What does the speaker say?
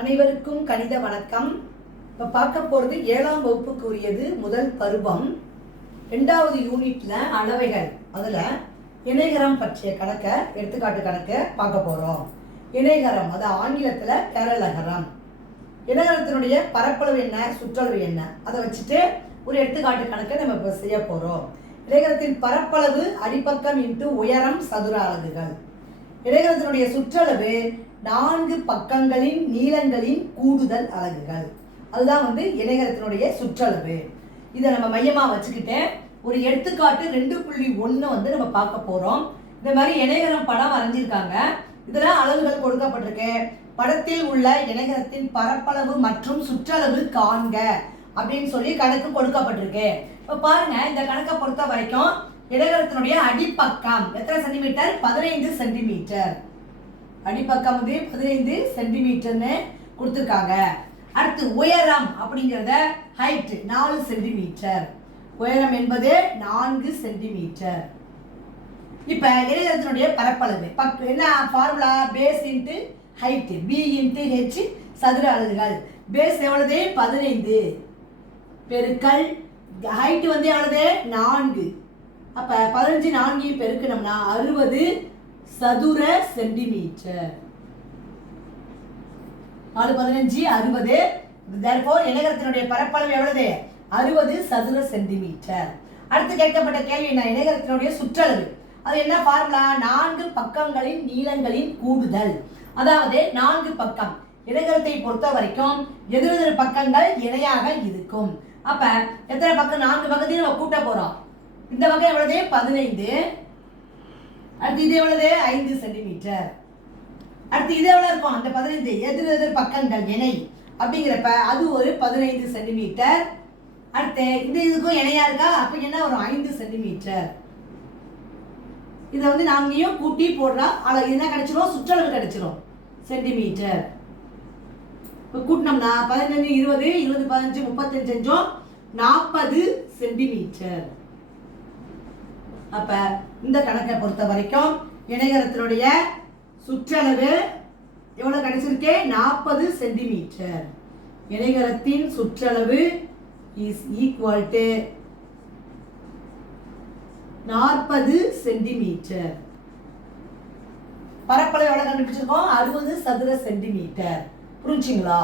அனைவருக்கும் கணித வணக்கம். இப்போ பார்க்க போகிறது ஏழாம் வகுப்புக்கு உரியது முதல் பருவம். ரெண்டாவது யூனிட்ல அளவைகள். அதில் இணைகரம் பற்றிய கணக்கை எடுத்துக்காட்டு கணக்கை பார்க்க போகிறோம் இணைகரம் அது ஆங்கிலத்தில் கேரளகரம் இணைகரத்தினுடைய பரப்பளவு என்ன சுற்றளவு என்ன? அதை வச்சுட்டு ஒரு எடுத்துக்காட்டு கணக்கை நம்ம இப்போ செய்ய போகிறோம் இடைகரத்தின் பரப்பளவு அடிப்பக்கம் இன்ட்டு உயரம் சதுர அலகுகள். இடைகரத்தினுடைய சுற்றளவு நான்கு பக்கங்களின் நீளங்களின் கூடுதல் அலகுகள். அதுதான் வந்து இணைகரத்தினுடைய சுற்றளவு. இதை நம்ம மையமாக வச்சுக்கிட்டேன் ஒரு எடுத்துக்காட்டு ரெண்டு புள்ளி ஒன்று வந்து நம்ம பார்க்க போகிறோம் இந்த மாதிரி இணைகரம் படம் வரைஞ்சிருக்காங்க. இதில் அளவுகள் கொடுக்கப்பட்டிருக்கு. படத்தில் உள்ள இணைகரத்தின் பரப்பளவு மற்றும் சுற்றளவு காண்க அப்படின்னு சொல்லி கணக்கு கொடுக்கப்பட்டிருக்கு. இப்போ பாருங்க இந்த கணக்கை பொறுத்த வரைக்கும் இடைகரத்தினுடைய அடிப்பக்கம் எத்தனை சென்டிமீட்டர்? பதினைந்து சென்டிமீட்டர். அடிப்பக்கம் வந்து பதினைந்து சென்டிமீட்டர்னு கொடுத்துருக்காங்க. அடுத்து உயரம் அப்படிங்கிறத ஹைட் நாலு சென்டிமீட்டர். உயரம் என்பது நான்கு சென்டிமீட்டர். இப்போ இணையத்தினுடைய பரப்பளவு. பக் என்ன formula base into height B into H சதுர அலகுகள். பேஸ் எவ்வளவு? பதினைந்து. பெருக்கல் ஹைட்டு வந்து எவ்வளவு? நான்கு. அப்போ பதினஞ்சு நான்கையும் பெருக்கணும்னா அறுபது சதுர சென்டிமீட்டர். நாலு பதினஞ்சு அறுபது. தர்போர் இணைகரத்தினுடைய பரப்பளவு எவ்வளவு? அறுபது சதுர சென்டிமீட்டர். அடுத்து கேட்கப்பட்ட கேள்வி என்ன? இணைகரத்தினுடைய சுற்றளவு. அது என்ன ஃபார்முலா நான்கு பக்கங்களின் நீளங்களின் கூடுதல். அதாவது நான்கு பக்கம். இணைகரத்தை பொறுத்த வரைக்கும் எதிரெதிர் பக்கங்கள் இணையாக இருக்கும். அப்ப எத்தனை பக்கம்? நான்கு பக்கத்தையும் நம்ம கூட்ட போறோம். இந்த பக்கம் எவ்வளவு? பதினைந்து. அடுத்து இது எவ்வளவு? ஐந்து சென்டிமீட்டர் அடுத்து இது எவ்வளவு இருக்கும்? அந்த பதினைந்து. எதிர் எதிர் பக்கங்கள் இணை அப்படிங்கிறப்ப அது ஒரு பதினைந்து சென்டிமீட்டர் அடுத்து இந்த இதுக்கும் இணையா இருக்கா? அப்ப என்ன? ஒரு ஐந்து சென்டிமீட்டர் இதை வந்து நாங்களையும் கூட்டி போடுறோம் ஆனால் என்ன கிடைச்சிரும். சுற்றளவு கிடைச்சிரும். சென்டிமீட்டர் இப்போ கூட்டினோம்னா பதினஞ்சு இருபது இருபது பதினஞ்சு முப்பத்தஞ்சு நாற்பது சென்டிமீட்டர் அப்ப இந்த கணக்கை பொறுத்த வரைக்கும் இணைகரத்தினுடைய சுற்றளவு எவ்வளவு கிடைச்சிருக்கே? நாற்பது சென்டிமீட்டர். இணையகரத்தின் சுற்றளவு இஸ் ஈக்குவல் டு நாற்பது சென்டிமீட்டர். பரப்பளவு எவ்வளவு கண்டுபிடிச்சிருக்கோம்? அறுபது சதுர சென்டிமீட்டர். புரிஞ்சுங்களா?